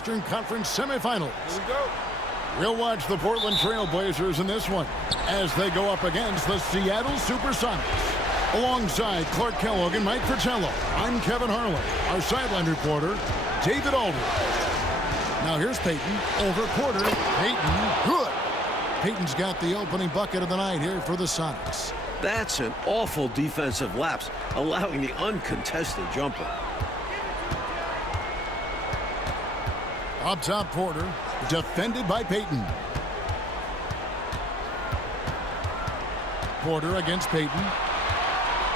Eastern Conference semifinals. Here we go. We'll watch the Portland Trailblazers in this one as they go up against the Seattle Supersonics. Alongside Clark Kellogg and Mike Fratello, I'm Kevin Harlan. Our sideline reporter, David Aldridge. Now here's Payton over Porter. Payton, good. Payton's got the opening bucket of the night here for the Sonics. That's an awful defensive lapse, allowing the uncontested jumper. Up top, Porter, defended by Payton. Porter against Payton.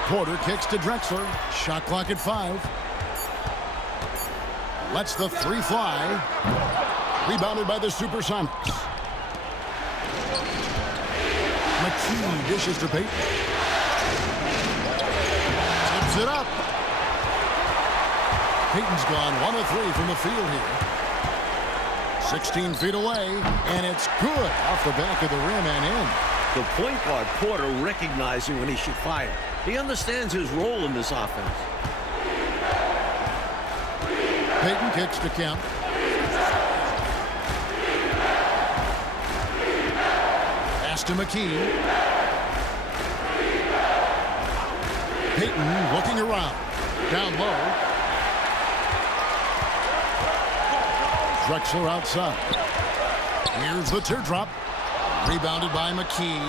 Porter kicks to Drexler. Shot clock at 5. Lets the 3 fly. Rebounded by the Supersonics. McKee dishes to Payton. Tips it up. Payton's gone 1 of 3 from the field here. 16 feet away, and it's good off the back of the rim and in. The point guard, Porter, recognizing when he should fire. He understands his role in this offense. Payton kicks to Kemp. Pass to McKee. Payton looking around. Down low. Drexler outside. Here's the teardrop. Rebounded by McKee.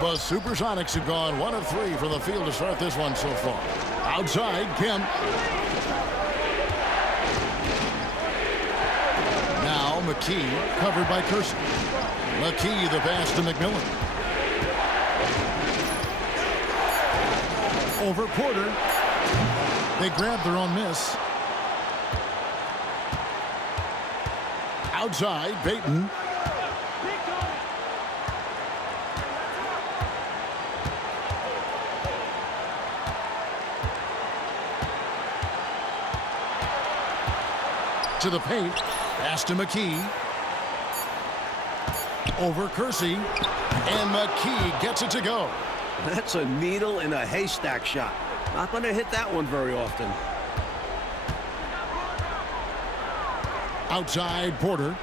The Supersonics have gone 1 of 3 from the field to start this one so far. Outside, Kemp. Now McKee covered by Kersey. McKee the pass to McMillan. Over Porter. They grab their own miss. Outside, Payton. To the paint. Pass to McKee. Over Kersey. And McKee gets it to go. That's a needle in a haystack shot. Not going to hit that one very often. Outside, Porter.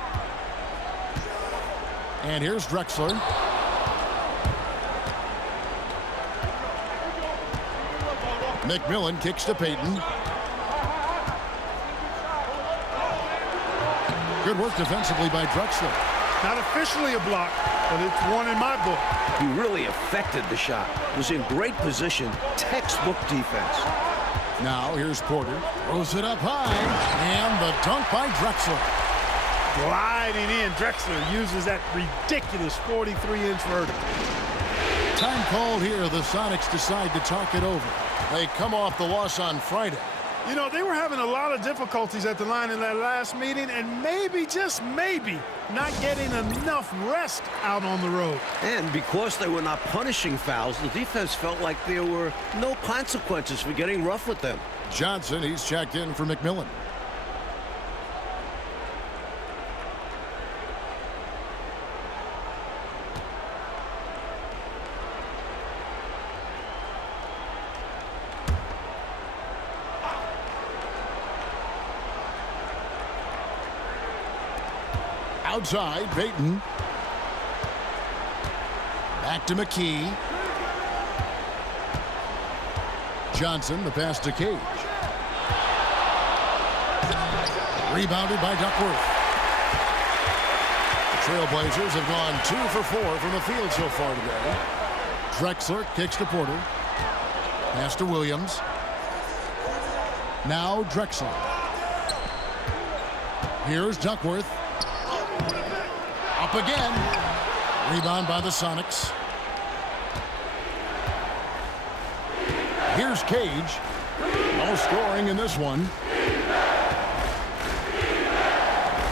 And here's Drexler. McMillan kicks to Payton. Good work defensively by Drexler. Not officially a block, but it's one in my book. He really affected the shot. Was in great position. Textbook defense. Now here's Porter. Throws it up high. And the dunk by Drexler. Gliding in, Drexler uses that ridiculous 43-inch vertical. Time called here. The Sonics decide to talk it over. They come off the loss on Friday. You know, they were having a lot of difficulties at the line in that last meeting, and maybe, just maybe, not getting enough rest out on the road. And because they were not punishing fouls, the defense felt like there were no consequences for getting rough with them. Johnson, he's checked in for McMillan. Outside, Payton. Back to McKee. Johnson, the pass to Cage. Rebounded by Duckworth. The Trailblazers have gone 2 for 4 from the field so far today. Drexler kicks to Porter. Pass to Williams. Now Drexler. Here's Duckworth. Up again. Rebound by the Sonics. Here's Cage. No scoring in this one.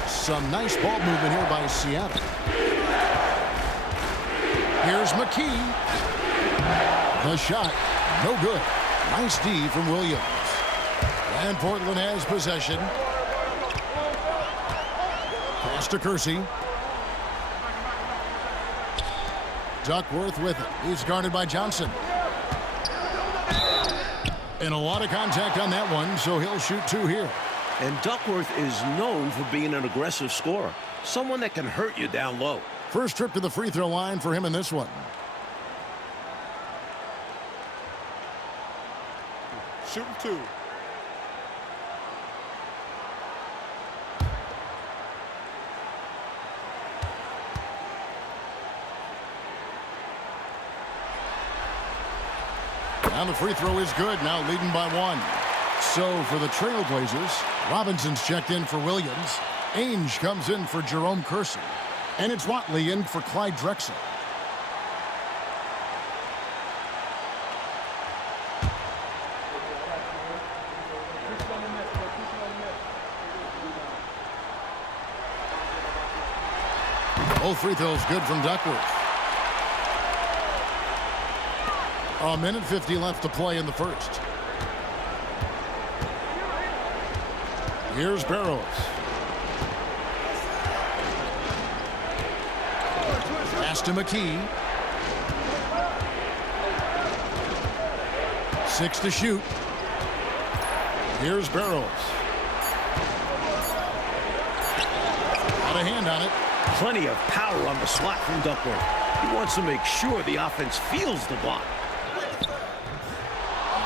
Some nice ball movement here by Seattle. Here's McKee. The shot. No good. Nice D from Williams. And Portland has possession. Pass to Kersey. Duckworth with it. He's guarded by Johnson. And a lot of contact on that one, so he'll shoot 2 here. And Duckworth is known for being an aggressive scorer, someone that can hurt you down low. First trip to the free throw line for him in this one. Shooting 2. And the free throw is good, now leading by 1. So for the Trailblazers, Robinson's checked in for Williams. Ainge comes in for Jerome Kersey. And it's Watley in for Clyde Drexler. Both free throws good from Duckworth. A minute 50 left to play in the first. Here's Barrows. Pass to McKee. 6 to shoot. Here's Barrows. Got a hand on it. Plenty of power on the slot from Duckworth. He wants to make sure the offense feels the block.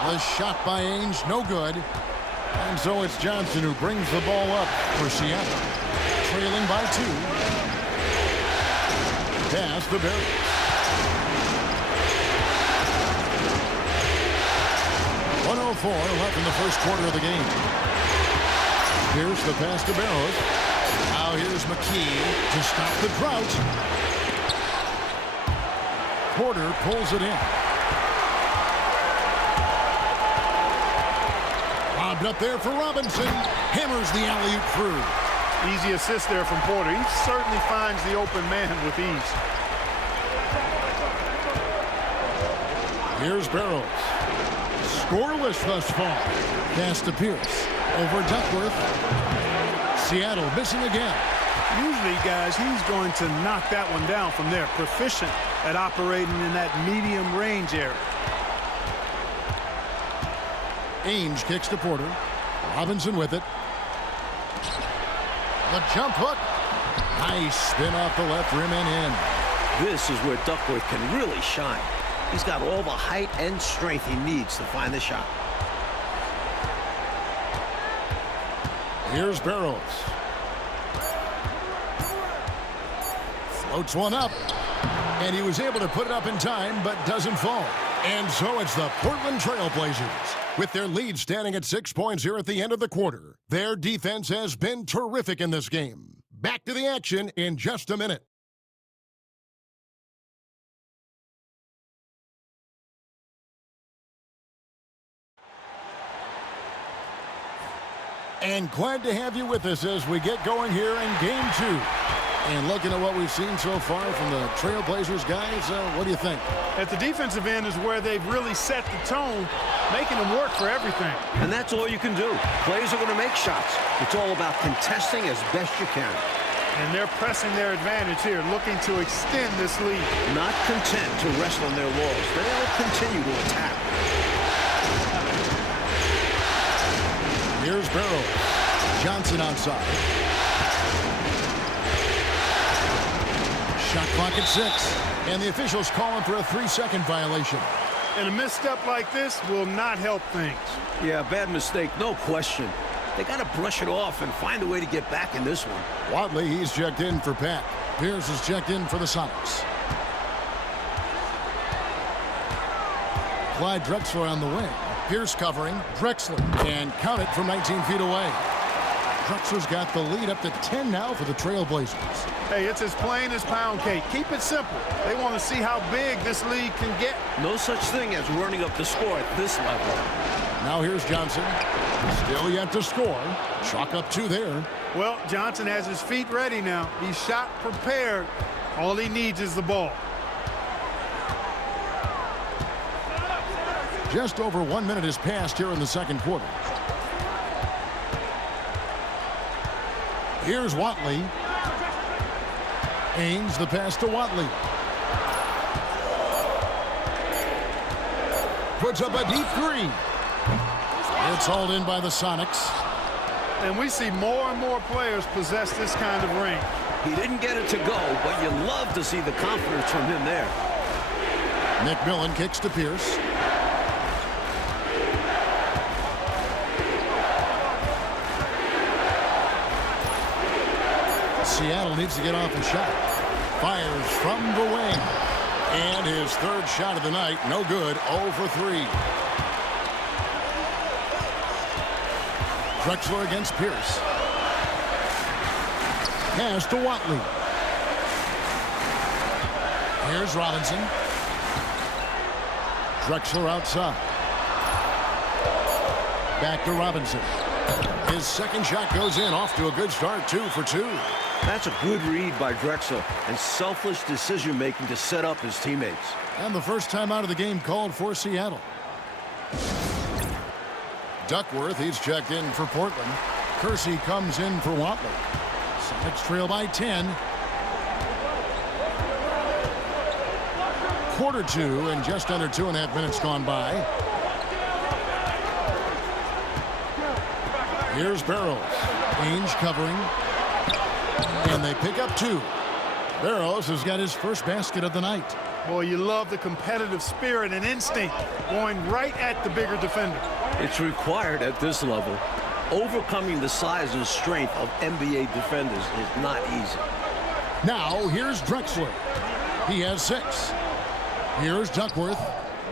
The shot by Ainge, no good. And so it's Johnson who brings the ball up for Seattle. Trailing by 2. Pass to Barrows. .104 left in the first quarter of the game. Here's the pass to Barrows. Now here's McKee to stop the drought. Porter pulls it in. Lobbed up there for Robinson. Hammers the alley-oop through. Easy assist there from Porter. He certainly finds the open man with ease. Here's Barrows. Scoreless thus far. Pass to Pierce. Over Duckworth. Seattle missing again. Usually, guys, he's going to knock that one down from there. Proficient at operating in that medium range area. Ainge kicks to Porter. Robinson with it. The jump hook. Nice spin off the left rim and in. This is where Duckworth can really shine. He's got all the height and strength he needs to find the shot. Here's Barrows. Floats one up. And he was able to put it up in time, but doesn't fall. And so it's the Portland Trailblazers. With their lead standing at 6 points here at the end of the quarter. Their defense has been terrific in this game. Back to the action in just a minute. And glad to have you with us as we get going here in Game 2. And looking at what we've seen so far from the Trailblazers guys, what do you think? At the defensive end is where they've really set the tone, making them work for everything. And that's all you can do. Players are going to make shots. It's all about contesting as best you can. And they're pressing their advantage here, looking to extend this lead. Not content to rest on their laurels. They'll continue to attack. Here's Barrows. Johnson outside. Shot clock at 6. And the officials calling for a 3-second violation. And a misstep like this will not help things. Yeah, bad mistake, no question. They got to brush it off and find a way to get back in this one. Watley, he's checked in for Pat. Pierce is checked in for the Sonics. Clyde Drexler on the wing. Pierce covering. Drexler. And count it from 19 feet away. Drexler's got the lead up to 10 now for the Trailblazers. Hey, it's as plain as pound cake. Keep it simple. They want to see how big this lead can get. No such thing as running up the score at this level. Now here's Johnson. Still yet to score. Chalk up 2 there. Well, Johnson has his feet ready now. He's shot prepared. All he needs is the ball. Just over 1 minute has passed here in the second quarter. Here's Watley. Ainge the pass to Watley. Puts up a deep 3. It's hauled in by the Sonics. And we see more and more players possess this kind of range. He didn't get it to go, but you love to see the confidence from him there. McMillan kicks to Pierce. Seattle needs to get off a shot. Fires from the wing. And his third shot of the night, no good, 0 for 3. Drexler against Pierce. Pass to Watley. Here's Robinson. Drexler outside. Back to Robinson. His second shot goes in, off to a good start, 2 for 2. That's a good read by Drexler and selfless decision-making to set up his teammates. And the first time out of the game called for Seattle. Duckworth, he's checked in for Portland. Kersey comes in for Watley. Sonics trail by 10. Quarter 2 and just under 2.5 minutes gone by. Here's Barrows. Ainge covering. And they pick up 2. Barrows has got his first basket of the night. Boy, you love the competitive spirit and instinct going right at the bigger defender. It's required at this level. Overcoming the size and strength of NBA defenders is not easy. Now, here's Drexler. He has 6. Here's Duckworth.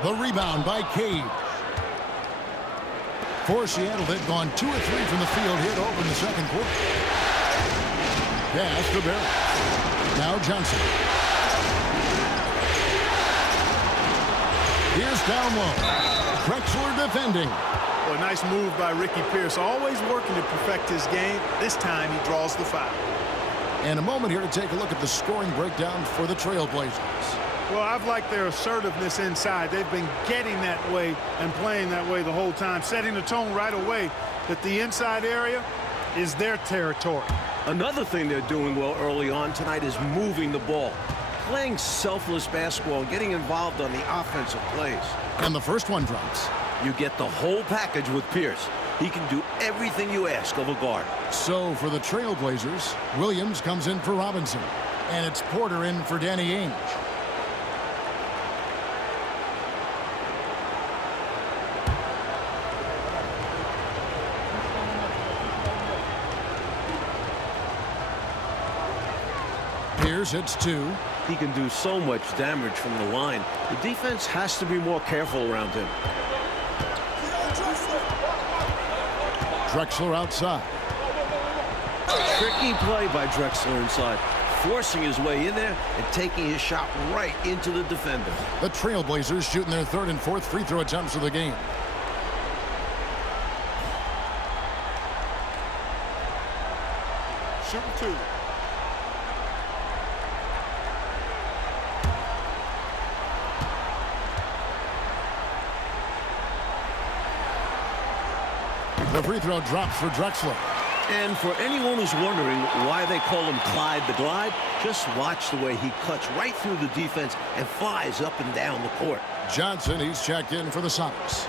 The rebound by Cage. For Seattle, they've gone 2 or 3 from the field here to open the second quarter. Pass to Barrows. Now Johnson. Here's down low. Drexler defending. Well, a nice move by Ricky Pierce. Always working to perfect his game. This time he draws the foul. And a moment here to take a look at the scoring breakdown for the Trailblazers. Well, I've liked their assertiveness inside. They've been getting that way and playing that way the whole time, setting the tone right away that the inside area is their territory. Another thing they're doing well early on tonight is moving the ball. Playing selfless basketball and getting involved on the offensive plays. And the first one drops. You get the whole package with Pierce. He can do everything you ask of a guard. So for the Trailblazers, Williams comes in for Robinson. And it's Porter in for Danny Ainge. Pierce hits 2. He can do so much damage from the line. The defense has to be more careful around him. Drexler outside. Tricky play by Drexler inside, forcing his way in there and taking his shot right into the defender. The Trailblazers shooting their 3rd and 4th free throw attempts of the game. Shooting 2. The free throw drops for Drexler. And for anyone who's wondering why they call him Clyde the Glide, just watch the way he cuts right through the defense and flies up and down the court. Johnson, he's checked in for the Sonics.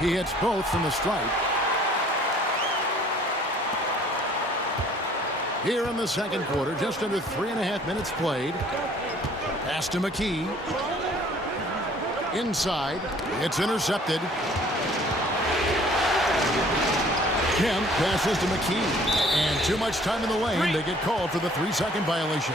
He hits both from the stripe. Here in the second quarter, just under 3.5 minutes played. Pass to McKee. Inside. It's intercepted. Kemp passes to McKee. And too much time in the lane. They get called for the 3-second violation.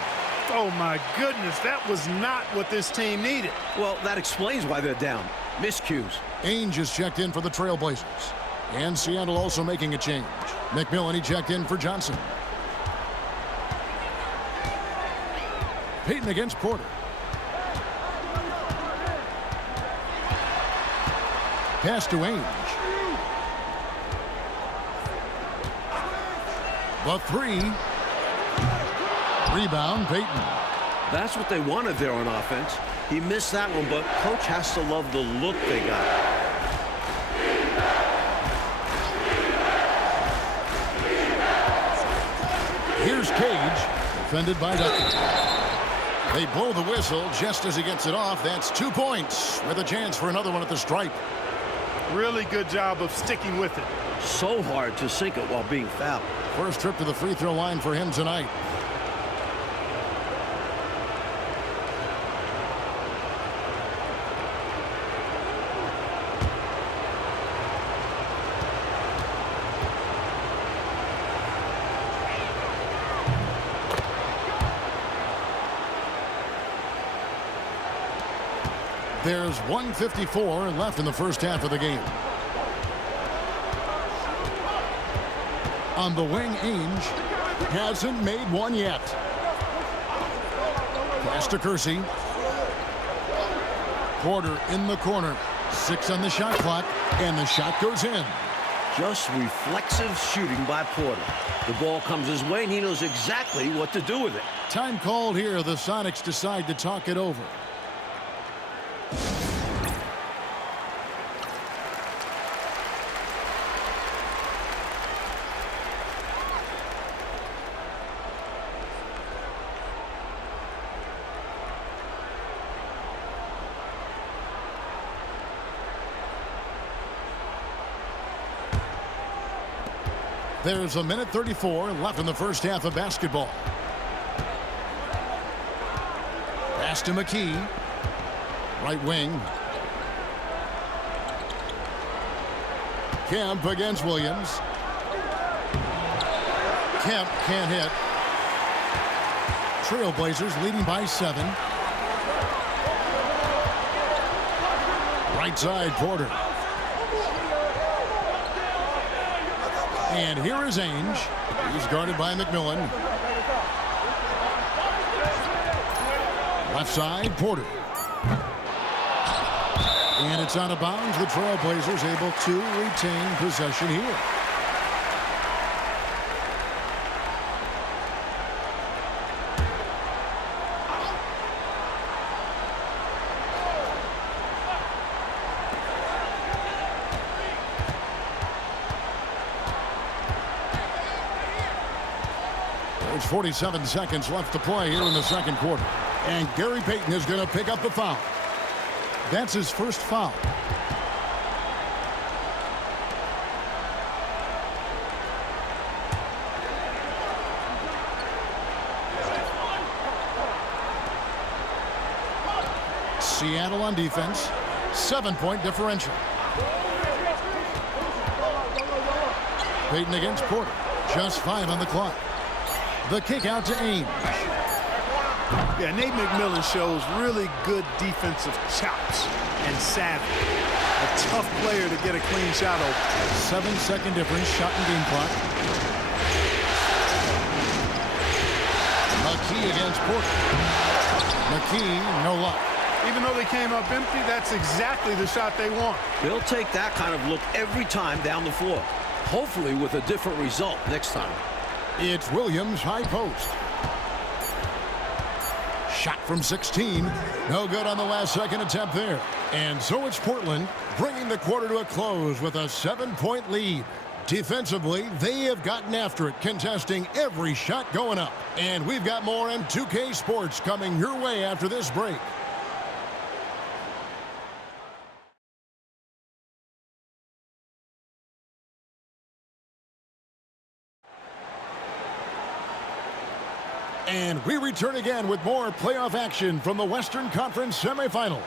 Oh, my goodness. That was not what this team needed. Well, that explains why they're down. Miscues. Ainge is checked in for the Trailblazers. And Seattle also making a change. McMillan, he checked in for Johnson. Payton against Porter. Pass to Ainge. The 3. Rebound, Payton. That's what they wanted there on offense. He missed that one, but coach has to love the look they got. Here's Cage, defended by Duckworth. They blow the whistle just as he gets it off. That's 2 points with a chance for another one at the stripe. Really good job of sticking with it. So hard to sink it while being fouled. First trip to the free throw line for him tonight. There's 1:54 left in the first half of the game. On the wing, Ainge hasn't made one yet. Pass to Kersey. Porter in the corner. 6 on the shot clock, and the shot goes in. Just reflexive shooting by Porter. The ball comes his way, and he knows exactly what to do with it. Time called here. The Sonics decide to talk it over. There's 1:34 left in the first half of basketball. Pass to McKee. Right wing. Kemp against Williams. Kemp can't hit. Trailblazers leading by 7. Right side, Porter. And here is Ainge. He's guarded by McMillan. Left side, Porter. And it's out of bounds. The Trailblazers able to retain possession here. There's 47 seconds left to play here in the second quarter. And Gary Payton is going to pick up the foul. That's his first foul. Seattle on defense. 7-point differential. Payton against Porter. Just 5 on the clock. The kick out to Ainge. Yeah, Nate McMillan shows really good defensive chops and savvy. A tough player to get a clean shot open. 7-second difference, shot and game clock. McKee against Porter. McKee, no luck. Even though they came up empty, that's exactly the shot they want. They'll take that kind of look every time down the floor. Hopefully with a different result next time. It's Williams, high post. Shot from 16. No good on the last second attempt there. And so it's Portland bringing the quarter to a close with a 7-point lead. Defensively, they have gotten after it, contesting every shot going up. And we've got more M2K Sports coming your way after this break. And we return again with more playoff action from the Western Conference semifinals.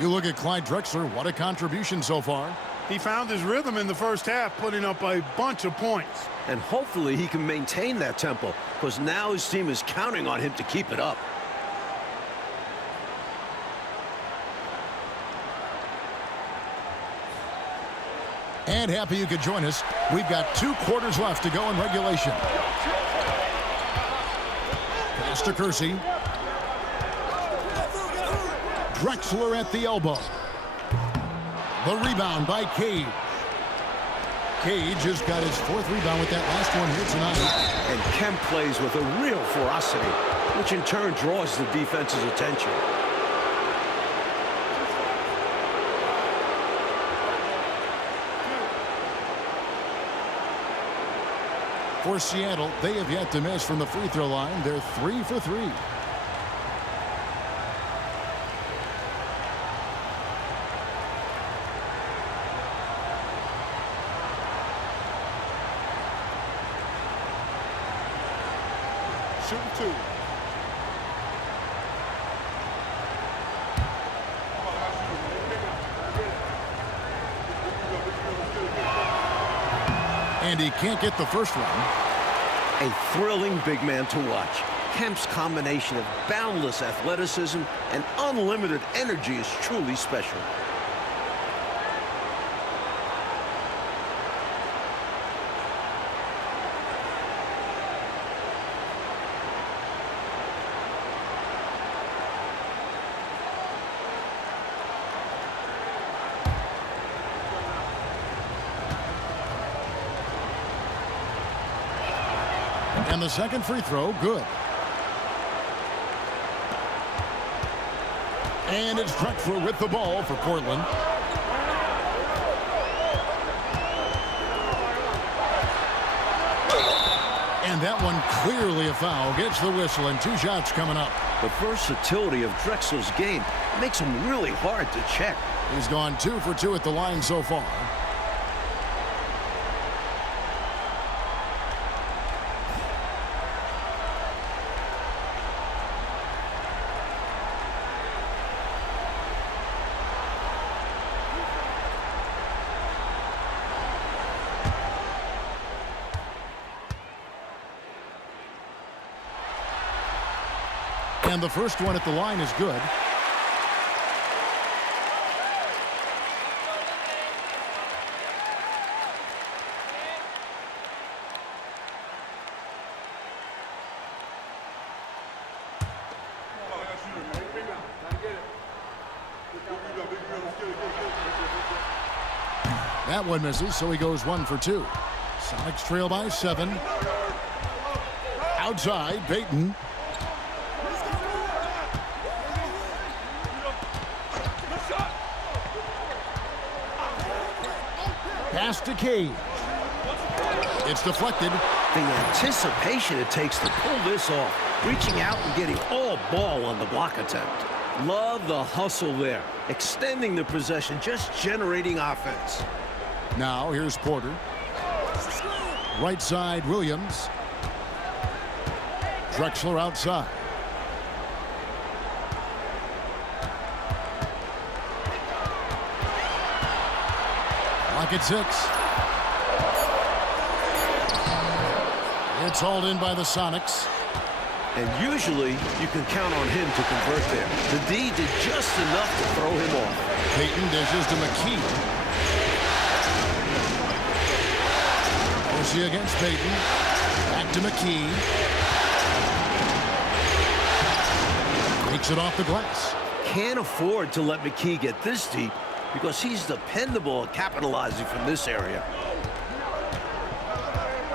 You look at Clyde Drexler, what a contribution so far. He found his rhythm in the first half, putting up a bunch of points. And hopefully he can maintain that tempo, because now his team is counting on him to keep it up. And happy you could join us. We've got 2 quarters left to go in regulation. Pass to Kersey. Drexler at the elbow. The rebound by Cage. Cage has got his 4th rebound with that last one here tonight. And Kemp plays with a real ferocity, which in turn draws the defense's attention. For Seattle, they have yet to miss from the free throw line. They're 3 for 3. shooting 2. And he can't get the first one. A thrilling big man to watch. Kemp's combination of boundless athleticism and unlimited energy is truly special. And the second free throw, good. And it's Drexler with the ball for Portland. And that one clearly a foul. Gets the whistle and 2 shots coming up. The versatility of Drexler's game makes him really hard to check. He's gone 2 for 2 at the line so far. And the first one at the line is good. That one misses, so he goes 1 for 2. Sonics trail by 7. Outside, Payton. Pass to Cage. It's deflected. The anticipation it takes to pull this off, reaching out and getting all ball on the block attempt. Love the hustle there, extending the possession, just generating offense. Now here's Porter. Right side, Williams. Drexler outside. Clock at 6. It's hauled in by the Sonics. And usually you can count on him to convert there. The D did just enough to throw him off. Payton dishes to McKee. Dorsey against Payton. Back to McKee. Takes it off the glass. Can't afford to let McKee get this deep because he's dependable at capitalizing from this area.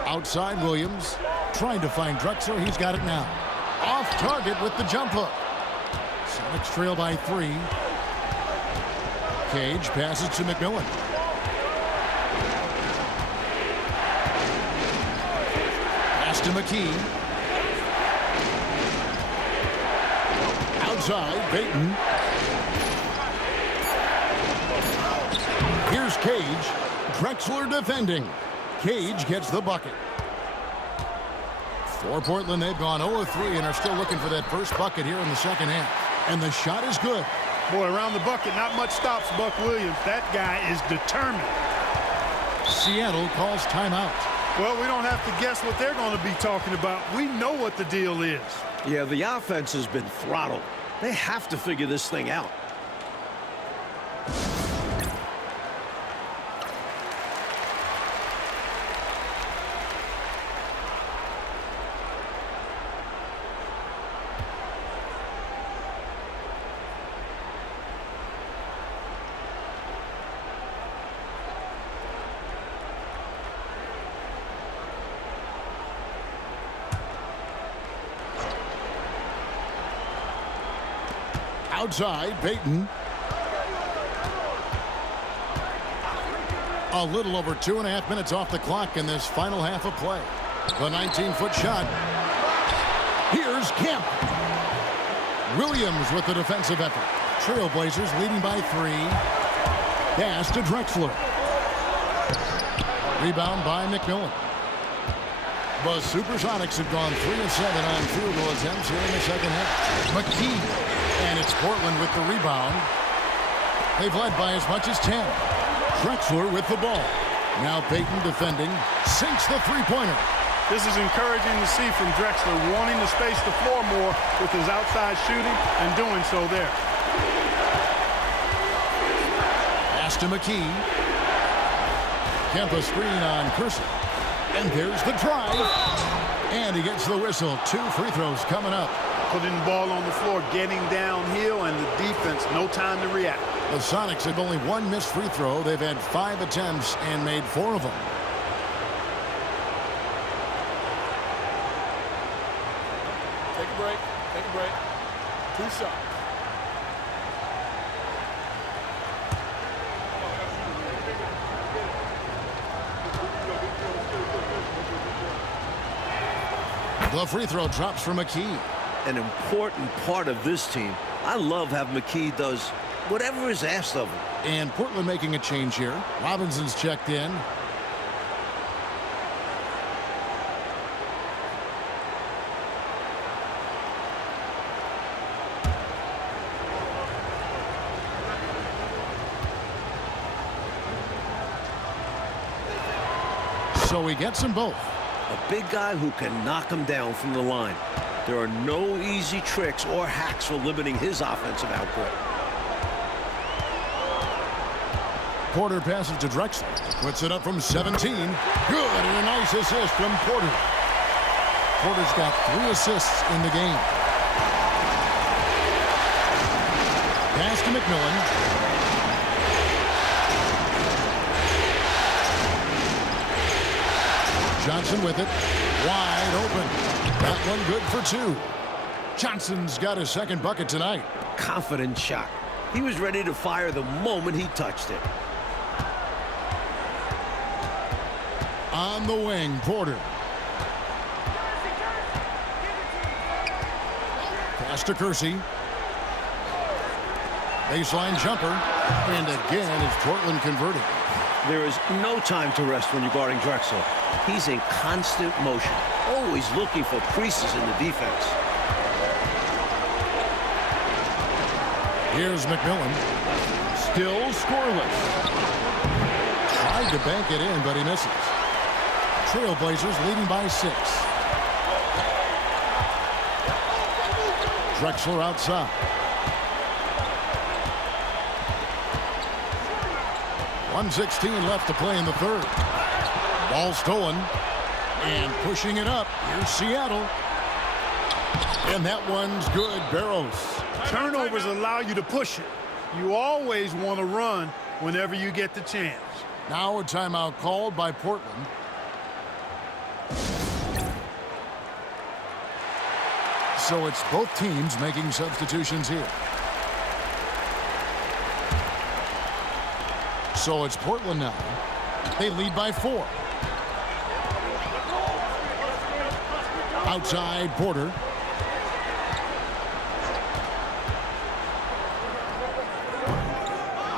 Outside Williams. Trying to find Drexler. He's got it now. Off target with the jump hook. Sonics trail by 3. Cage passes to McMillan. Pass to McKee. Outside, Payton. Here's Cage. Drexler defending. Cage gets the bucket. For Portland, they've gone 0-3 and are still looking for that first bucket here in the second half. And the shot is good. Boy, around the bucket, not much stops Buck Williams. That guy is determined. Seattle calls timeout. Well, we don't have to guess what they're going to be talking about. We know what the deal is. Yeah, the offense has been throttled. They have to figure this thing out. Outside, Payton. A little over 2.5 minutes off the clock in this final half of play. The 19-foot shot. Here's Kemp. Williams with the defensive effort. Trailblazers leading by 3. Pass to Drexler. Rebound by McMillan. The Supersonics have gone 3 of 7 on field goal attempts here in the second half. McKee, and it's Portland with the rebound. They've led by as much as 10. Drexler with the ball. Now Payton defending, sinks the three-pointer. This is encouraging to see from Drexler, wanting to space the floor more with his outside shooting and doing so there. Pass to McKee. Kempa screen on Kersey. And there's the drive. And he gets the whistle. 2 free throws coming up. Putting the ball on the floor, getting downhill, and the defense, no time to react. The Sonics have only 1 missed free throw. They've had 5 attempts and made 4 of them. Take a break. Take a break. 2 shots. The free throw drops for McKee. An important part of this team. I love how McKee does whatever is asked of him. And Portland making a change here. Robinson's checked in. So he gets them both. A big guy who can knock him down from the line. There are no easy tricks or hacks for limiting his offensive output. Porter passes to Drexler. Puts it up from 17. Good, and a nice assist from Porter. Porter's got 3 assists in the game. Pass to McMillan. Johnson with it. Wide open. That one good for 2. Johnson's got his second bucket tonight. Confident shot. He was ready to fire the moment he touched it. On the wing, Porter. Pass to Kersey. Baseline jumper. And again, it's Portland converting. There is no time to rest when you're guarding Drexler. He's in constant motion, always looking for creases in the defense. Here's McMillan. Still scoreless. Tried to bank it in, but he misses. Trailblazers leading by 6. Drexler outside. 1:16 left to play in the third. Ball stolen. And pushing it up. Here's Seattle. And that one's good. Barrows. Turnovers allow you to push it. You always want to run whenever you get the chance. Now a timeout called by Portland. So it's both teams making substitutions here. So it's Portland now. They lead by 4. Outside, Porter.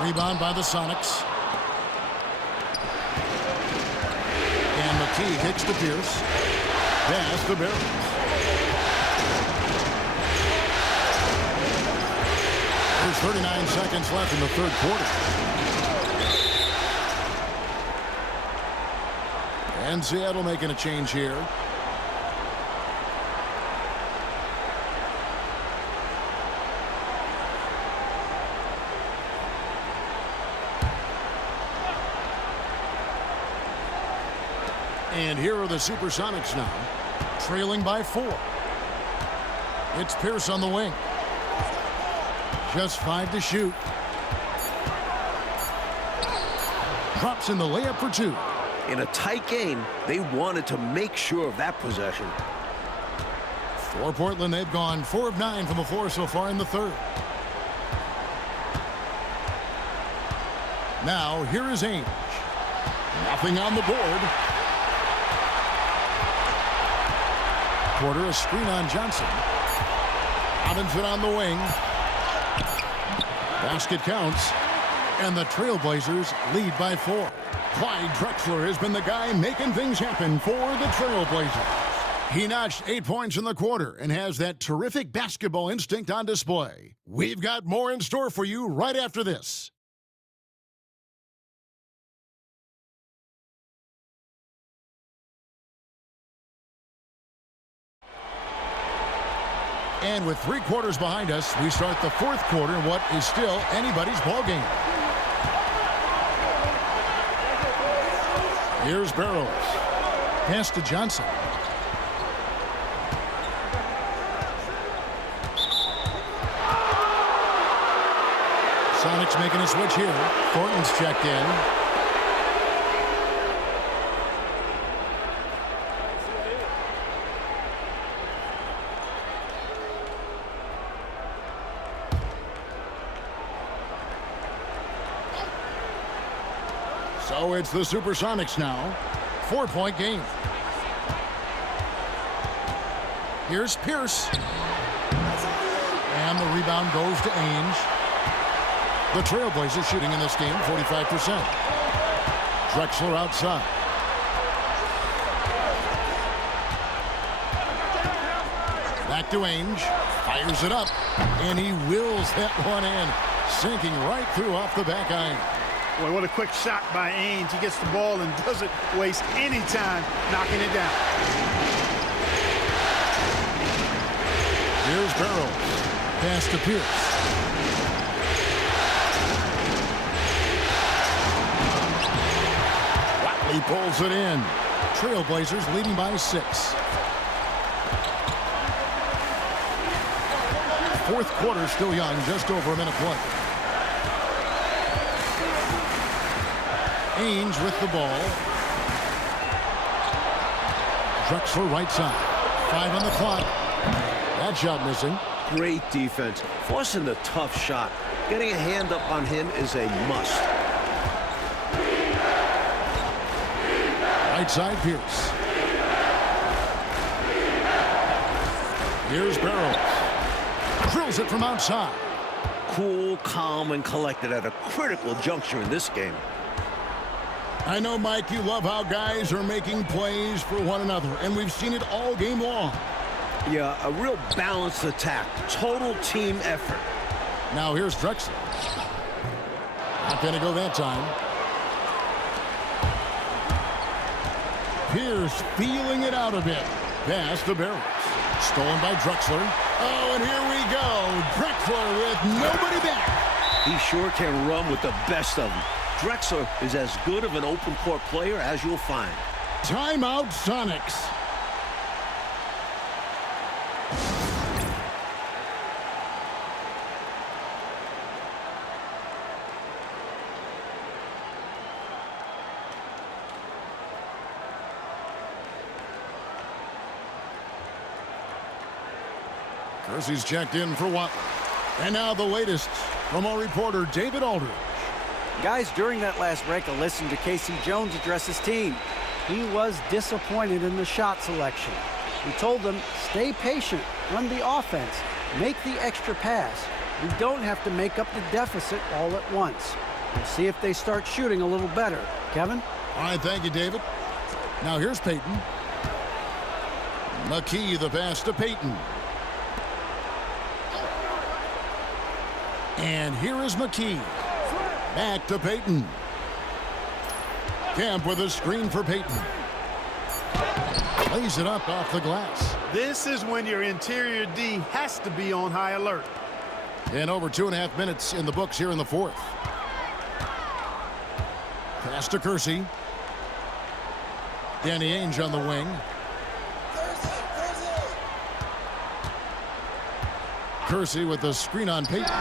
Rebound by the Sonics. And McKee kicks to Pierce. Pass to Barrows. There's 39 seconds left in the third quarter. And Seattle making a change here. And here are the Supersonics now, trailing by 4. It's Pierce on the wing. Just 5 to shoot. Drops in the layup for 2. In a tight game, they wanted to make sure of that possession. For Portland, they've gone 4 of 9 from the floor so far in the third. Now, here is Ainge. Nothing on the board. Porter, a screen on Johnson. Robinson on the wing. Basket counts. And the Trailblazers lead by 4. Clyde Drexler has been the guy making things happen for the Trailblazers. He notched 8 points in the quarter and has that terrific basketball instinct on display. We've got more in store for you right after this. And with 3 quarters behind us, we start the 4th quarter in what is still anybody's ball game. Here's Barrows. Pass to Johnson. Sonics making a switch here. Thornton's checked in. So it's the Supersonics now. 4-point game. Here's Pierce. And the rebound goes to Ainge. The Trailblazers shooting in this game 45%. Drexler outside. Back to Ainge. Fires it up. And he wills that one in. Sinking right through off the back iron. Boy, what a quick shot by Ainge. He gets the ball and doesn't waste any time knocking it down. Here's Barrows. Pass to Pierce. Watley pulls it in. Trailblazers leading by 6. 4th quarter still young, just over a minute play. Ainge with the ball. Drexler right side. 5 on the clock. That shot missing. Great defense. Forcing the tough shot. Getting a hand up on him is a must. Right side, Pierce. Here's Barrows. Drills it from outside. Cool, calm, and collected at a critical juncture in this game. I know, Mike, you love how guys are making plays for one another, and we've seen it all game long. Yeah, a real balanced attack. Total team effort. Now here's Drexler. Not going to go that time. Pierce feeling it out a bit. Pass to Barrows. Stolen by Drexler. Oh, and here we go. Drexler with nobody back. He sure can run with the best of them. Drexler is as good of an open court player as you'll find. Timeout, Sonics. Kersey's checked in for Watley. And now the latest from our reporter, David Aldridge. Guys, during that last break, I listened to Casey Jones address his team. He was disappointed in the shot selection. He told them, stay patient, run the offense, make the extra pass. We don't have to make up the deficit all at once. We'll see if they start shooting a little better. Kevin? All right, thank you, David. Now here's Payton. McKee, the pass to Payton. And here is McKee. Back to Payton. Camp with a screen for Payton. Lays it up off the glass. This is when your interior D has to be on high alert. And over 2.5 minutes in the books here in the 4th. Pass to Kersey. Danny Ainge on the wing. Kersey with the screen on Payton.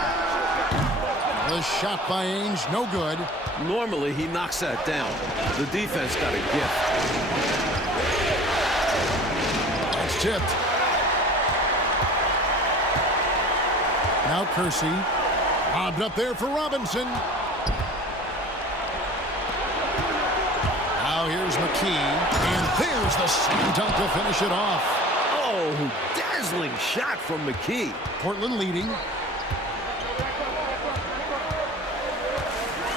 The shot by Ainge, no good. Normally, he knocks that down. The defense got a gift. That's tipped. Now Kersey. Lobbed up there for Robinson. Now here's McKee. And there's the slam dunk to finish it off. Oh, dazzling shot from McKee. Portland leading.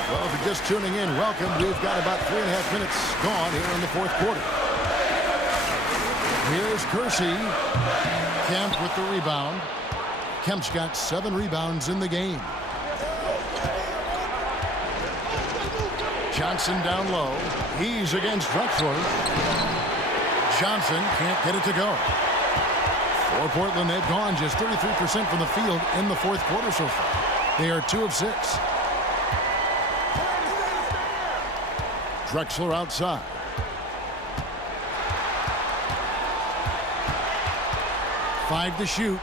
12 to just tuning in, welcome. We've got about 3.5 minutes gone here in the fourth quarter. Here's Kersey. Kemp with the rebound. Kemp's got 7 rebounds in the game. Johnson down low. He's against Drexler. Johnson can't get it to go. For Portland, they've gone just 33% from the field in the fourth quarter so far. They are 2 of 6. Drexler outside. Five to shoot.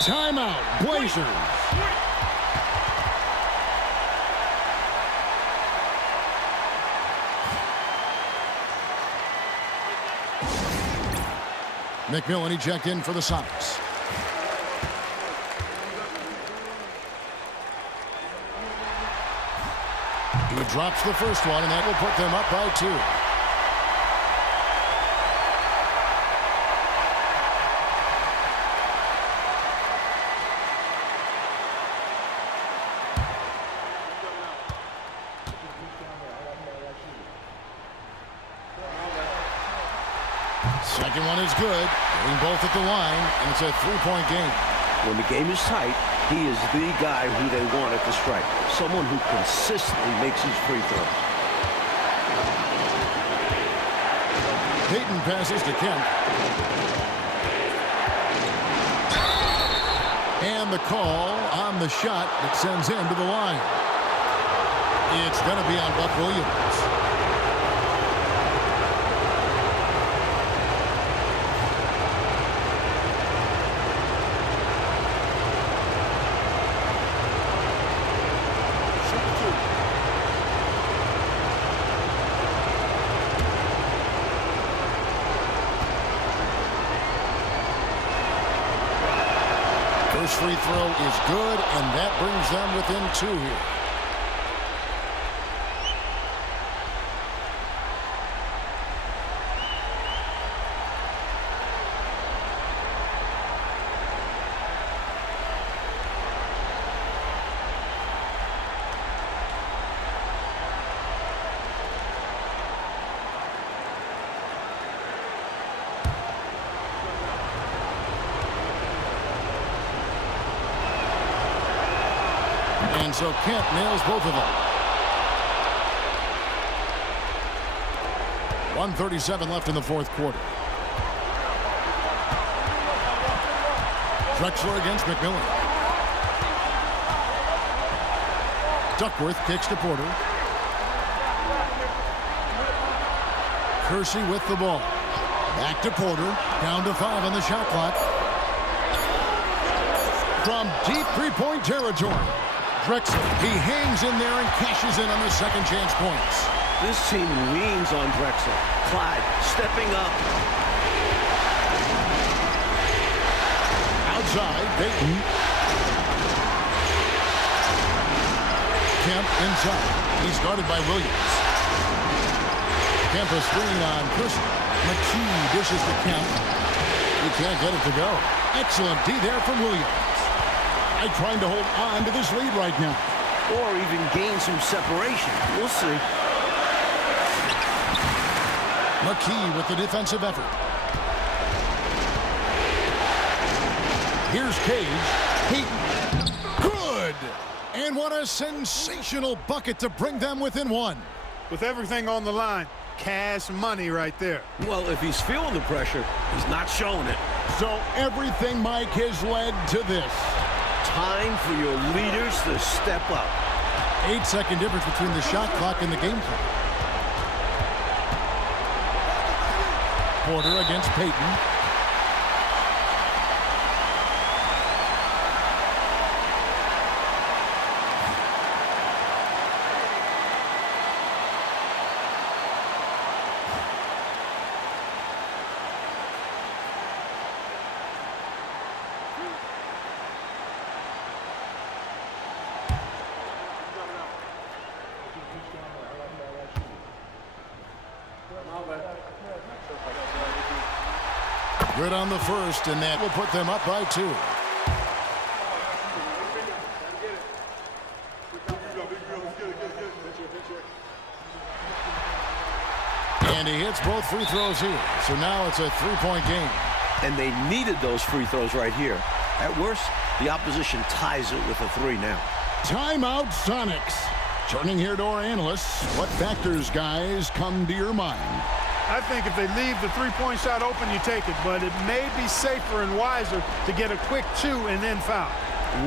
Timeout, Blazers. McMillan eject in for the Sonics. He drops the first one, and that will put them up by 2. Second one is good. Getting both at the line, and it's a 3-point game. When the game is tight, he is the guy who they want at the stripe. Someone who consistently makes his free throws. Payton passes to Kemp. And the call on the shot that sends him to the line. It's going to be on Buck Williams. First free throw is good, and that brings them within 2 here. And so Kemp nails both of them. 1:37 left in the fourth quarter. Drexler against McMillan. Duckworth kicks to Porter. Kersey with the ball. Back to Porter. Down to 5 on the shot clock. From deep three-point territory. Drexler, he hangs in there and cashes in on the second chance points. This team leans on Drexler. Clyde stepping up. Outside, Payton. Kemp inside. He's guarded by Williams. Kemp a screen on Kersey. McKee dishes to Kemp. He can't get it to go. Excellent D there from Williams. I'm trying to hold on to this lead right now. Or even gain some separation. We'll see. McKee with the defensive effort. Here's Cage. Payton. Good! And what a sensational bucket to bring them within 1. With everything on the line, cash money right there. Well, if he's feeling the pressure, he's not showing it. So everything, Mike, has led to this. Time for your leaders to step up. 8-second difference between the shot clock and the game clock. Porter against Payton. Good on the first, and that will put them up by 2. And he hits both free throws here. So now it's a 3-point game. And they needed those free throws right here. At worst, the opposition ties it with a 3 now. Timeout Sonics. Turning here to our analysts. What factors, guys, come to your mind? I think if they leave the three-point shot open, you take it. But it may be safer and wiser to get a quick 2 and then foul.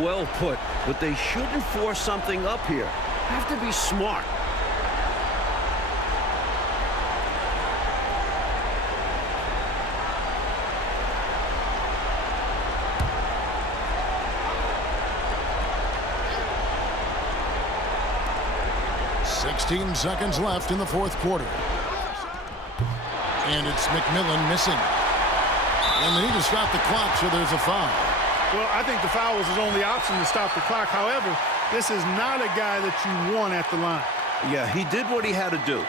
Well put. But they shouldn't force something up here. Have to be smart. Sixteen seconds left in the fourth quarter. And it's McMillan missing. And they need to stop the clock, so there's a foul. Well, I think the foul was his only option to stop the clock. However, this is not a guy that you want at the line. Yeah, he did what he had to do.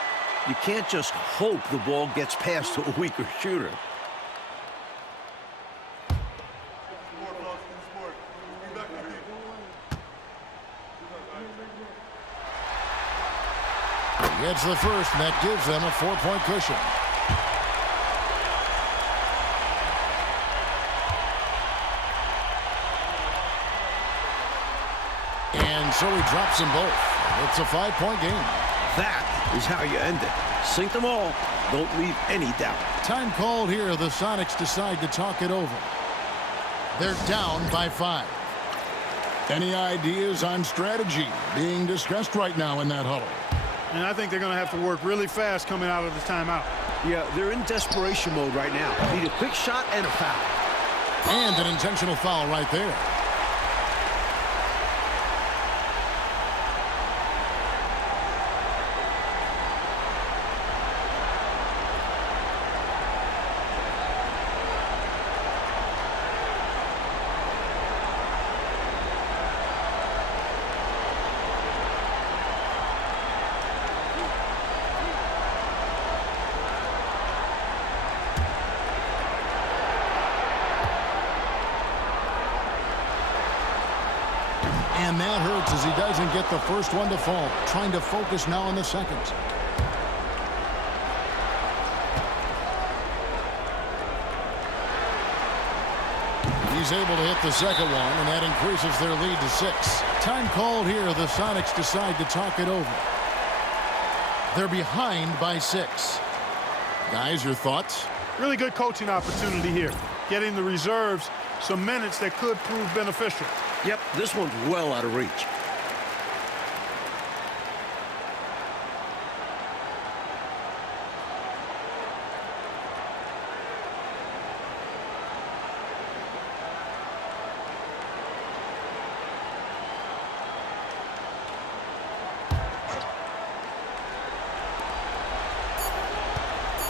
You can't just hope the ball gets past to a weaker shooter. Gets the first, and that gives them a 4-point cushion. And so he drops them both. It's a 5-point game. That is how you end it. Sink them all. Don't leave any doubt. Time called here. The Sonics decide to talk it over. They're down by 5. Any ideas on strategy being discussed right now in that huddle? And I think they're going to have to work really fast coming out of the timeout. Yeah, they're in desperation mode right now. Need a quick shot and a foul. And an intentional foul right there. And that hurts as he doesn't get the first one to fall. Trying to focus now on the second. He's able to hit the second one, and that increases their lead to 6. Time called here. The Sonics decide to talk it over. They're behind by 6. Guys, your thoughts? Really good coaching opportunity here. Getting the reserves some minutes that could prove beneficial. Yep, this one's well out of reach.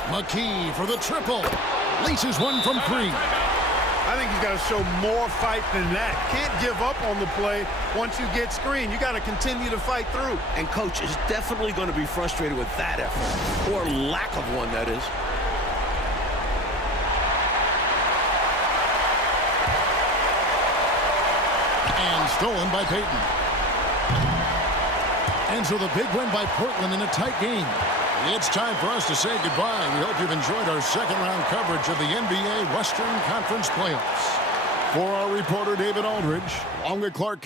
McKee for the triple. Laces one from 3. I think he's got to show more fight than that. Can't give up on the play once you get screened. You got to continue to fight through. And coach is definitely going to be frustrated with that effort, or lack of one, that is. And stolen by Payton. And so the big win by Portland in a tight game. It's time for us to say goodbye. We hope you've enjoyed our second-round coverage of the NBA Western Conference Playoffs. For our reporter, David Aldridge, along with Clark